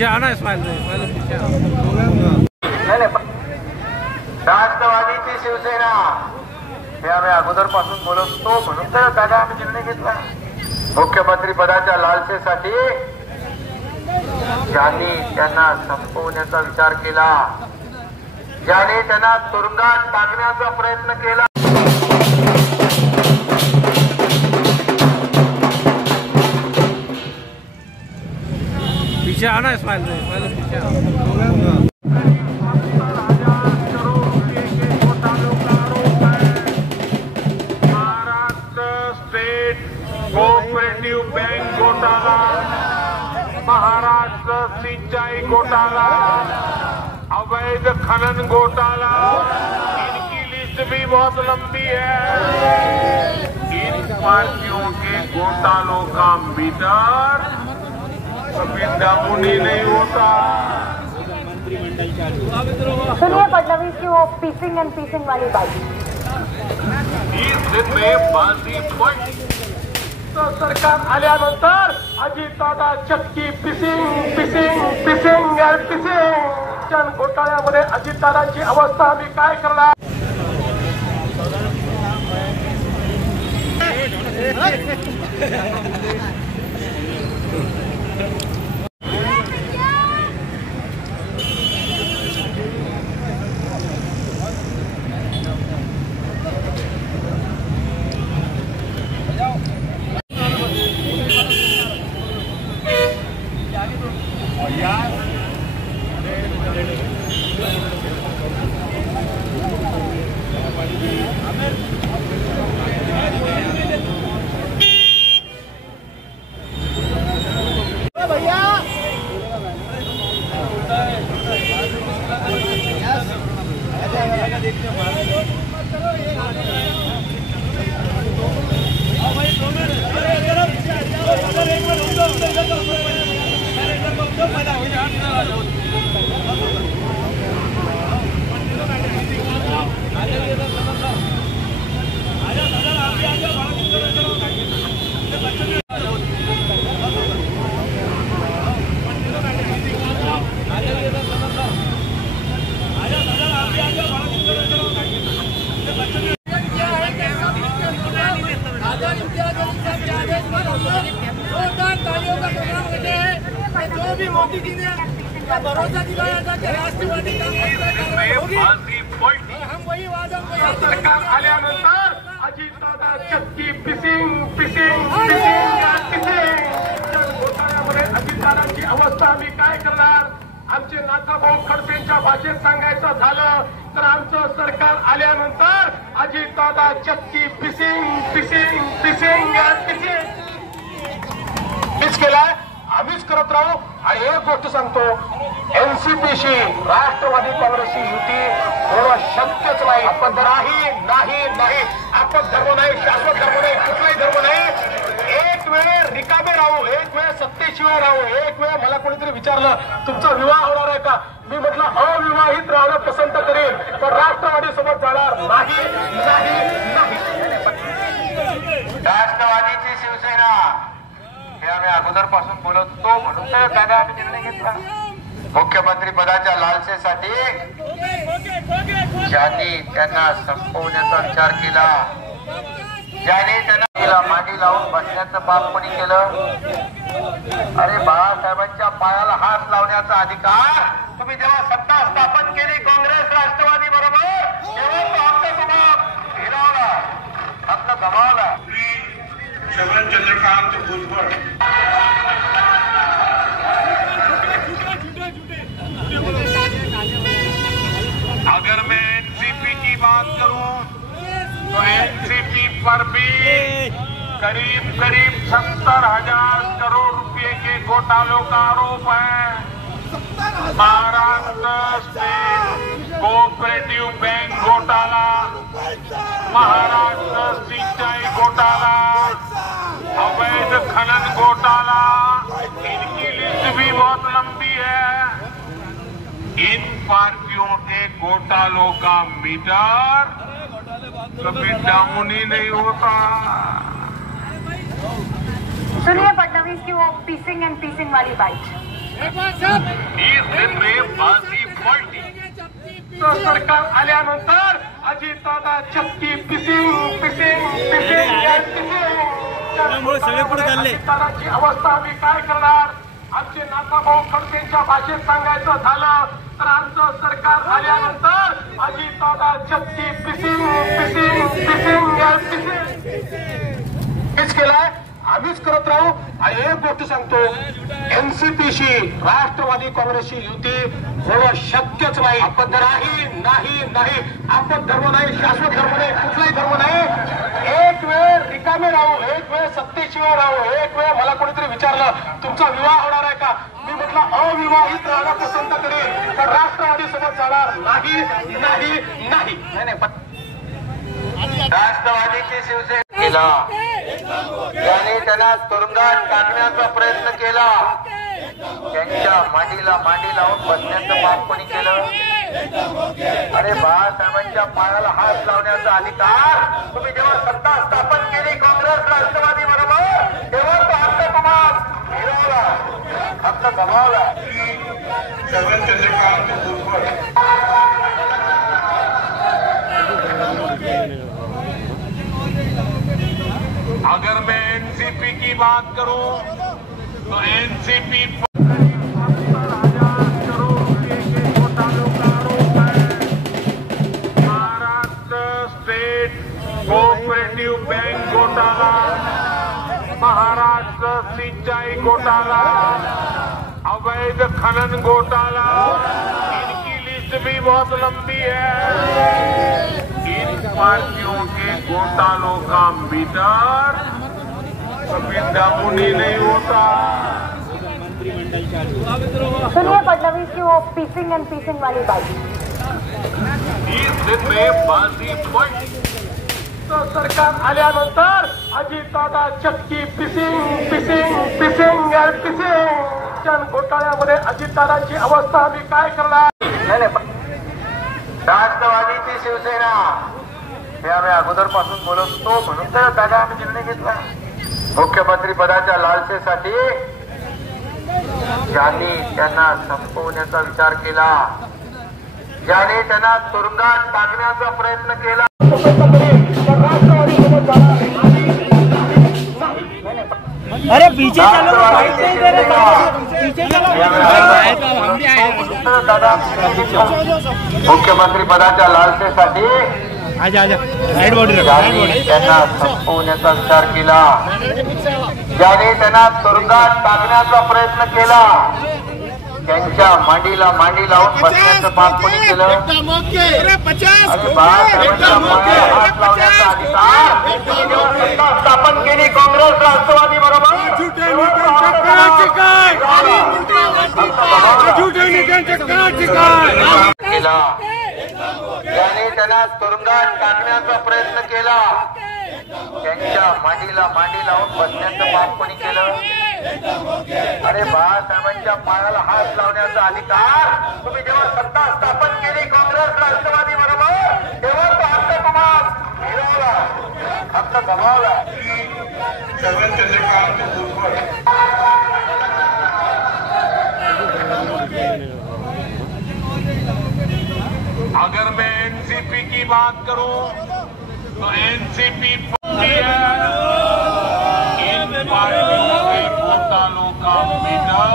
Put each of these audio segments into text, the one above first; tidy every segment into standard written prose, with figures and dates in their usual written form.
पीछे आना इस्माइल पीछे राष्ट्रवादीची शिवसेना हे आम्ही अगोदरपासून बोलतो म्हणून तर दादा आम्ही निर्णय घेतला. मुख्यमंत्री पदाच्या लालसेसाठी ज्यांनी त्यांना संपवण्याचा विचार केला, ज्याने त्यांना तुरुंगात टाकण्याचा प्रयत्न केला, पीछे आना इस्माइल पीछे कोऑपरेटिव बैंक घोटाला, महाराष्ट्र सिंचाई घोटाला, अवैध खनन घोटाला, इनकी लिस्ट भी बहुत लंबी है. इन पार्टियों के घोटालों का मीटर कभी डाउन ही नहीं होता. सुनिए फडणवीस की वो पीसिंग एंड पीसिंग वाली बात. इस दिन में बाजी पलटी. सरकार आल्यानंतर अजितदादा चक्की fishing fishing pissing and pissing घोटाळ्यामध्ये अजितदादांची अवस्था आम्ही काय करणार. जो भी मोदी जी ने भरोसा दिलाया था कि राष्ट्रवादी हम वही वादा सरकार आल्यानंतर अजितदादा चक्की पिसिंग पिसिंग पिसिंग घोटाळ्यामध्ये अजितदादांची अवस्था आम्ही काय करणार. आमचे नाथाभाऊ खडसेंच्या भाषेत सांगायचं झालं तर आमचं सरकार आल्यानंतर अजितदादा चक्की पिसिंग पिसिंग पिसिंग पिसिंग मिस केलाय. आम्हीच करत राहू. आणि एक गोष्ट सांगतो, एनसीपीशी राष्ट्रवादी काँग्रेसची युती होणं शक्यच नाही. आपण नाही नाही नाही आपण धर्म नाही, शाश्वत धर्म नाही, कुठलाही धर्म नाही. एक वेळ रिकामे राहू, एक वेळ सत्तेशिवाय राहू. एक वेळ मला कोणीतरी विचारलं तुमचा विवाह होणार आहे का, मी म्हटलं अविवाहित राहणं पसंत करेन, पण राष्ट्रवादी सोबत जाणार नाही नाही नाही. राष्ट्रवादीची शिवसेना हे आम्ही अगोदरपासून बोलतो म्हणून तर दादा आम्ही निर्णय घेतला. मुख्यमंत्री पदाच्या लालसेसाठी ज्यांनी त्यांना संपवण्याचा विचार केला, ज्याने त्यांना मांडी लावून बसण्याचं पाप कोणी केलं. अरे बाळासाहेबांच्या पायाला हात लावण्याचा अधिकार तुम्ही जेव्हा सत्ता स्थापन केली काँग्रेस राष्ट्रवादी बरोबर, तेव्हा तो हक्क हिरावला, हक्क गमावला. शरद चंद्रकांत भुजबळ अगर मैं एनसीपी की बात करूं तो एनसीपी पर भी करीब 70,000 करोड़ रुपए के घोटालों का आरोप है. महाराष्ट्र स्टेट कोऑपरेटिव बैंक घोटाला, महाराष्ट्र सिंचाई घोटाला, अवैध खनन घोटाला, इनकी लिस्ट भी बहुत लंबी है. इन पार्टियों के घोटालों का मीटर कभी डाउन ही नहीं होता. सुनिए फडणवीस की वो पीसिंग एंड पीसिंग वाली बात. 20 दिन में बाजी पलटी। तो सरकार आल्यानंतर अजितदादा चक्की पिसिंग पिसिंग पिसिंग अजितदादाची अवस्था आम्ही काय करणार? आमचे नाथाभाऊ खडसेंच्या भाषेत सांगायचं झालं तर आमचं सरकार आल्यानंतर अजितदादा चक्की पिसिंग पिसिंग पिसिंग पिसिंग हेच केलंय, आम्हीच करत राहू। आणि एक गोष्ट सांगतो, एनसीपीशी राष्ट्रवादी काँग्रेसची युती होणं शक्यच नाही। आपण नाही नाही नाही, आपण धर्म नाही, शाश्वत धर्म नाही, कुठलाही धर्म नाही। एक वेळ रिकामे राहू, एक वेळ सत्तेशिवाय राहू, एक वेळ मला कोणीतरी विचारलं तुमचा विवाह होणार आहे का? मी म्हटलं अविवाहित राहणं पसंत करेन, पण राष्ट्रवादी सोबत जाणार नाही नाही नाही नाही। राष्ट्रवादीची शिवसेना केला, त्याने त्यांना तुरुंगात टाकण्याचा प्रयत्न केला, त्यांच्या मांडीला मांडी लावून बसण्याचं पाप कोणी केलं? अरे बाळासाहेबांच्या पायाला हात लावण्याचा अधिकार तुम्ही जेव्हा सत्ता स्थापन केली काँग्रेस राष्ट्रवादी बरोबर, तेव्हा तो हक्क तुम्हाला मिळवला, हक्क गमावला। अगर मैं एनसीपी की बात करूं तो NCP Maharashtra state cooperative bank घोटाला, महाराष्ट्र सिंचाई घोटाला, अवैध खनन घोटाला, इनकी लिस्ट भी बहुत लंबी है। इन पार्टियों के घोटालों का मीटर कभी डाउनी नहीं होता। सुनिए फडणवीस की वो पीसिंग एंड पीसिंग वाली बात। 20 दिन में बाजी पलटी। तो सरकार आल्यानंतर अजितदादा चक्की पिसिंग पिसिंग पिसिंग पिसिंग जन घोटाळ्यामध्ये अजितदादांची अवस्था आम्ही काय करणार? राष्ट्रवादीची शिवसेना हे आम्ही अगोदरपासून बोलत होतो, म्हणून तर दादा आम्ही निर्णय घेतला। मुख्यमंत्री पदाच्या लालसेसाठी ज्यांनी त्यांना संपवण्याचा विचार केला, ज्याने त्यांना तुरुंगात टाकण्याचा प्रयत्न केला, अरे पीछे चलो, फाइट नहीं दे रहे, पीछे चलो। दादा मुख्यमंत्री पदाच्या लालसेसाठी ज्यांनी त्यांना संपवण्याचा विचार केला, ज्याने त्यांना तुरुंगात टाकण्याचा प्रयत्न केला, त्यांच्या मांडीला मांडी लावून बसण्याचं पाप कोणी केलं? अरे बाळासाहेबांच्या पायाला हात लावण्याचा अधिकार तुम्ही जेव्हा सत्ता स्थापन केली काँग्रेस राष्ट्रवादी बरोबर, केला, त्याने त्यांना तुरुंगात टाकण्याचा प्रयत्न केला, त्यांच्या मांडीला मांडी लावून बसण्याचं पाप कोणी केलं? अरे बाळासाहेबांच्या पायाला हात लावण्याचा अधिकार तुम्ही जेव्हा सत्ता स्थापन केली काँग्रेस राष्ट्रवादी बरोबर, तेव्हा तो हक्क तुम्हाला मिळवला, हक्क गमावला। अगर मैं एनसीपी की बात करूं तो एनसीपी इन पार्टियों के घोटालों का मीटर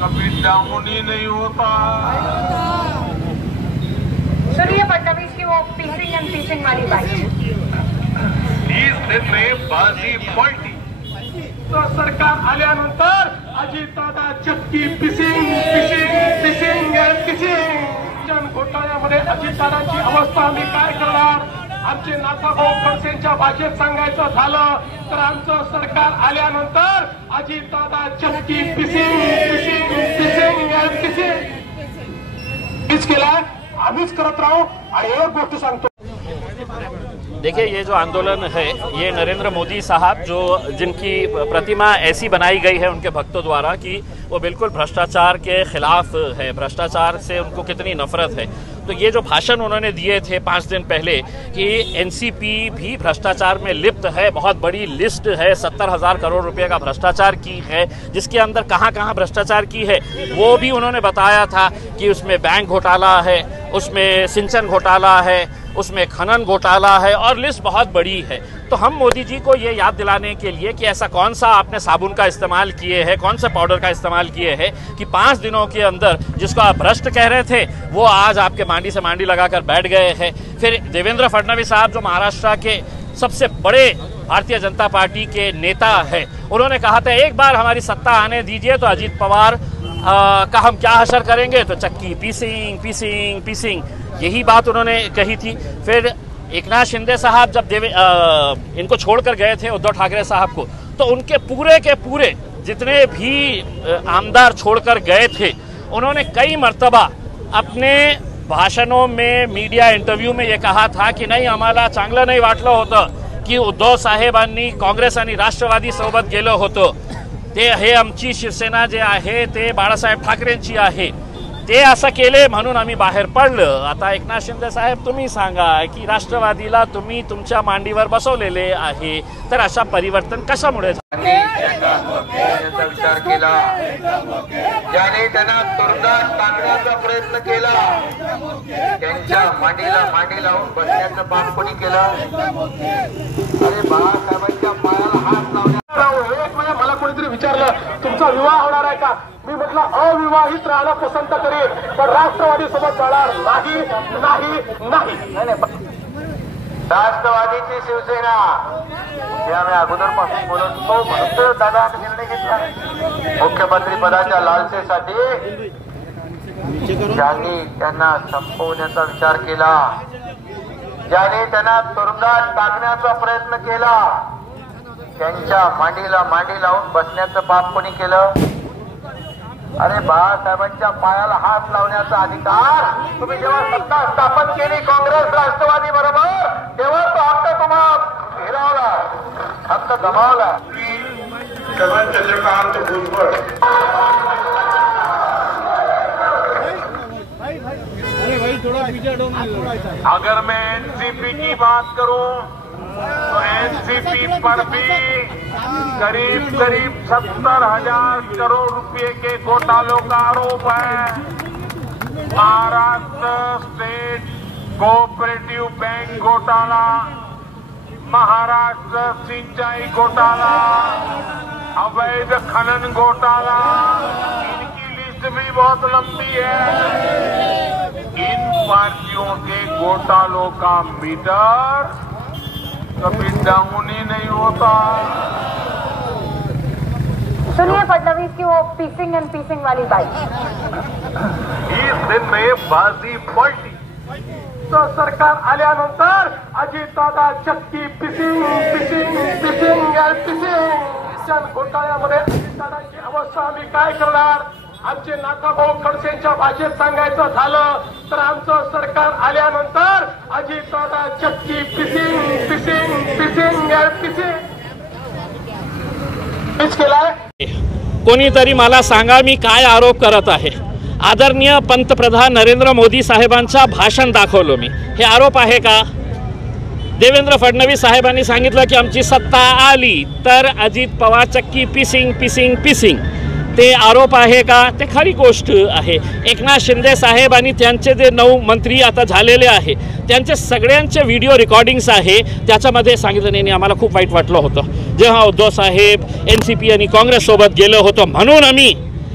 कभी डाउन ही नहीं होता। सुनिए फडणवीस की वो पीसिंग एंड पीसिंग वाली बात। 20 दिन में बाजी पलटी। तो सरकार आल्यानंतर अजितदादा चक्की पिसिंग पिसिंग पिसिंग पिसिंग जन घोटाळ्यामध्ये अजितदादांची अवस्था आम्ही काय करणार? आमचे नाथाभाऊ खडसेंच्या भाषेत सांगायचं झालं तर आमचं सरकार आल्यानंतर अजितदादा चक्की पिसिंग पिसिंग पिसिंग पिसिंग हेच केलंय, आम्हीच करत राहू। आणि एक गोष्ट सांगतो, देखिए ये जो आंदोलन है ये नरेंद्र मोदी साहब जो जिनकी प्रतिमा ऐसी बनाई गई है उनके भक्तों द्वारा कि वो बिल्कुल भ्रष्टाचार के खिलाफ है, भ्रष्टाचार से उनको कितनी नफरत है, तो ये जो भाषण उन्होंने दिए थे 5 दिन पहले कि एनसीपी भी भ्रष्टाचार में लिप्त है, बहुत बड़ी लिस्ट है, 70,000 करोड़ रुपए का भ्रष्टाचार की है, जिसके अंदर कहाँ कहाँ भ्रष्टाचार की है वो भी उन्होंने बताया था कि उसमें बैंक घोटाला है, उसमें सिंचन घोटाला है, उसमें खनन घोटाला है और लिस्ट बहुत बड़ी है। तो हम मोदी जी को ये याद दिलाने के लिए कि ऐसा कौन सा आपने साबुन का इस्तेमाल किए हैं, कौन सा पाउडर का इस्तेमाल किए हैं कि 5 दिनों के अंदर जिसको आप भ्रष्ट कह रहे थे वो आज आपके मांडी से मांडी लगाकर बैठ गए हैं। फिर देवेंद्र फडणवीस साहब जो महाराष्ट्र के सबसे बड़े भारतीय जनता पार्टी के नेता है, उन्होंने कहा था एक बार हमारी सत्ता आने दीजिए तो अजीत पवार का हम क्या हशर करेंगे, तो चक्की पीसिंग पीसिंग पीसिंग, यही बात उन्होंने कही थी। फिर एकनाथ शिंदे साहब जब इनको छोड़कर गए थे उद्धव ठाकरे साहब को, तो उनके पूरे के पूरे जितने भी आमदार छोड़कर गए थे उन्होंने कई मर्तबा अपने भाषणों में, मीडिया इंटरव्यू में ये कहा था की नाही आम्हाला चांगलं नाही वाटलं होतं की उद्धव साहेबांनी काँग्रेस आणि राष्ट्रवादी सोबत गेलं होतं, ते हे आमची शिवसेना जे आहे ते बाळासाहेब ठाकरेंची आहे, ते असं केले म्हणून आम्ही बाहेर पडलं। आता एकनाथ शिंदे साहेब तुम्ही सांगा की राष्ट्रवादीला तुम्ही तुमच्या मांडीवर बसवलेले आहे, तर अशा परिवर्तन कशामुळे विचार केला, ज्याने त्यांना तुरुंगात टाकण्याचा प्रयत्न केला, त्यांच्या मांडीला मांडी लावून बसण्याचं पाप कोणी केलं? अरे बाळासाहेबांच्या पायाला हात लावण्यात एक वेळा मला कोणीतरी विचारलं तुमचा विवाह होणार आहे का, मी म्हटलं अविवाहित राहणं पसंत करेन पण राष्ट्रवादी सोबत जाणार नाही नाही नाही। राष्ट्रवादीची शिवसेना हे आम्ही अगोदरपासून बोलतो, म्हणून तर दादा निर्णय घेतला मुख्यमंत्री पदाच्या लालसेसाठी ज्यांनी त्यांना संपवण्याचा विचार केला, ज्याने त्यांना तुरुंगात टाकण्याचा प्रयत्न केला, त्यांच्या मांडीला मांडी लावून बसण्याचं पाप कोणी केलं? अरे बाळासाहेबांच्या पायाला हात लावण्याचा अधिकार तुम्ही जेव्हा सत्ता स्थापन केली काँग्रेस राष्ट्रवादी बरोबर, तेव्हा तो हक्क तुम्हाला हिरावला, हक्क गमावला। चंद्रकांत भुजबळ अगर मैं एनसीपी की बात करूं तो एनसीपी पर भी करीब 70,000 करोड़ रुपए के घोटालों का आरोप है। महाराष्ट्र स्टेट कोऑपरेटिव बैंक घोटाला, महाराष्ट्र सिंचाई घोटाला, अवैध खनन घोटाला, इनकी लिस्ट भी बहुत लंबी है। इन पार्टियों के घोटालों का मीटर कभी डाउन ही नहीं होता। सुनिए फडणवीस की वो पीसिंग एंड पीसिंग वाली बात। इस दिन में बाजी पलटी तो सरकार आल्यानंतर अजितदादा चक्की fishing fishing fishing and pissing घोटाळ्यामध्ये अजितदादांची अवस्था आम्ही काय करणार? आमचे नाकाभाऊ खडसेंच्या भाषेत सांगायचं झालं तर आमचं सरकार आल्यानंतर अजितदादा चक्की पिसिंग पिसिंग पिसिंग एंड पिसिंग केलाय। कोणीतरी मला सांगा मी काय आरोप करत आहे? आदरणीय पंतप्रधान नरेंद्र मोदी साहेबांचा भाषण दाखवलं मी, हे आरोप आहे का? देवेंद्र फडणवीस साहेबांनी सांगितलं की आमची सत्ता आली तर अजित पवार चक्की पिसिंग पिसिंग पिसिंग, ते आरोप आहे का? ते खरी गोष्ट आहे। एकनाथ शिंदे साहेब आणि त्यांचे जे 9 मंत्री आता झालेले आहे त्यांचे सगळ्यांचे व्हिडिओ रेकॉर्डिंग्स आहे, त्याच्यामध्ये सांगितलं नाही आम्हाला खूप वाईट वाटलं होतं जेव्हा उद्धव साहेब एनसीपी आणि काँग्रेस सोबत गेलो होतो, म्हणून आम्ही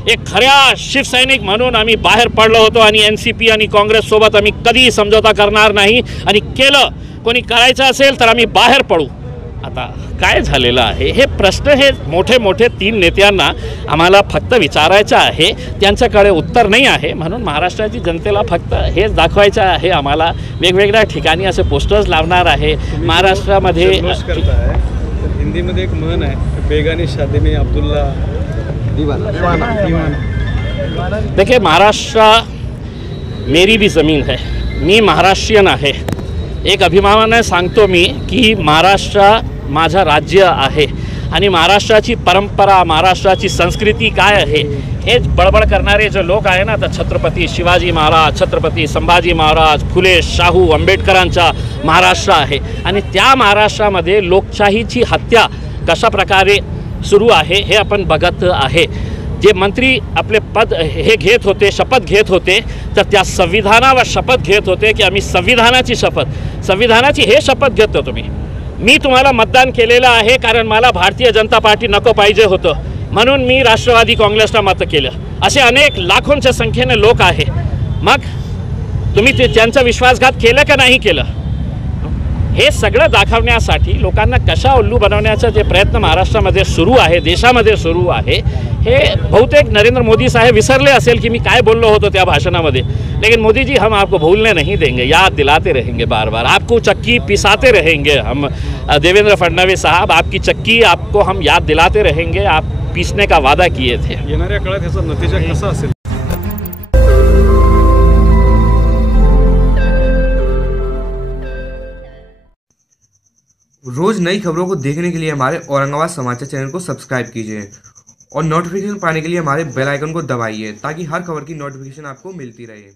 एक खऱ्या शिवसैनिक म्हणून आम्ही बाहेर पडलो होतो आणि एनसीपी आणि काँग्रेस सोबत आम्ही कधी समझोता करणार नाही आणि केलं कोणी करायचं असेल तर आम्ही बाहेर पडू। आता काय झालेलं आहे हे प्रश्न हे मोठे मोठे 3 नेत्यांना आम्हाला फक्त विचारायचं आहे, त्यांच्याकडे उत्तर नाही आहे, म्हणून महाराष्ट्राची जनतेला फक्त हेच दाखवायचं आहे। आम्हाला वेगवेगळ्या ठिकाणी असे पोस्टर्स लावणार आहे महाराष्ट्रामध्ये। हिंदी में एक म्हण आहे, बेगानी शादी में अब्दुल्ला दीवाना। देखिए महाराष्ट्र मेरी भी ज़मीन है, मी महाराष्ट्रीयन आहे, एक अभिमानाने सांगतो मी की महाराष्ट्र माझं राज्य आहे आणि महाराष्ट्राची परंपरा, महाराष्ट्राची संस्कृती काय आहे हे बडबड करणारे जे लोक आहे ना, तर छत्रपती शिवाजी महाराज, छत्रपती संभाजी महाराज, फुले, शाहू, आंबेडकरांचा महाराष्ट्र आहे. आणि त्या महाराष्ट्रामध्ये लोकशाहीची हत्या कशा प्रकारे सुरू आहे हे आपण बघत आहे. जे मंत्री आपले पद हे घेत होते, शपथ घेत होते, तर त्या संविधानावर शपथ घेत होते की आम्ही संविधानाची हे शपथ घेतो. मी तुम्हाला मतदान केलेलं आहे कारण मला भारतीय जनता पार्टी नको पाहिजे होतं, म्हणून मी राष्ट्रवादी काँग्रेसला मत केलं. असे अनेक लाखोंच्या संख्येने लोक आहे. मग तुम्ही त्यांचा विश्वासघात केलं का नाही केलं? हे सगळं दाखवण्यासाठी लोकांना कशा उल्लू बनवण्याचा जे प्रयत्न महाराष्ट्रामध्ये सुरू आहे, देशामध्ये सुरू आहे, हे बहुतेक नरेंद्र मोदी साहेब विसरले असेल की मी काय बोललो होतो त्या भाषणामध्ये. लेकिन मोदी जी, हम आपको भूलने नहीं देंगे, याद दिलाते रहेंगे बार बार, आपको चक्की पिसाते रहेंगे हम. देवेंद्र फडणवीस साहब, आपकी चक्की आपको हम याद दिलाते रहेंगे, आप पीसने का वादा किए थे. येणाऱ्या काळात ह्याचा नतीजा कसा असेल? रोज नई खबरों को देखने के लिए हमारे औरंगाबाद समाचार चैनल को सब्सक्राइब कीजिए और नोटिफिकेशन पाने के लिए हमारे बेल आइकन को दबाइए ताकि हर खबर की नोटिफिकेशन आपको मिलती रहे.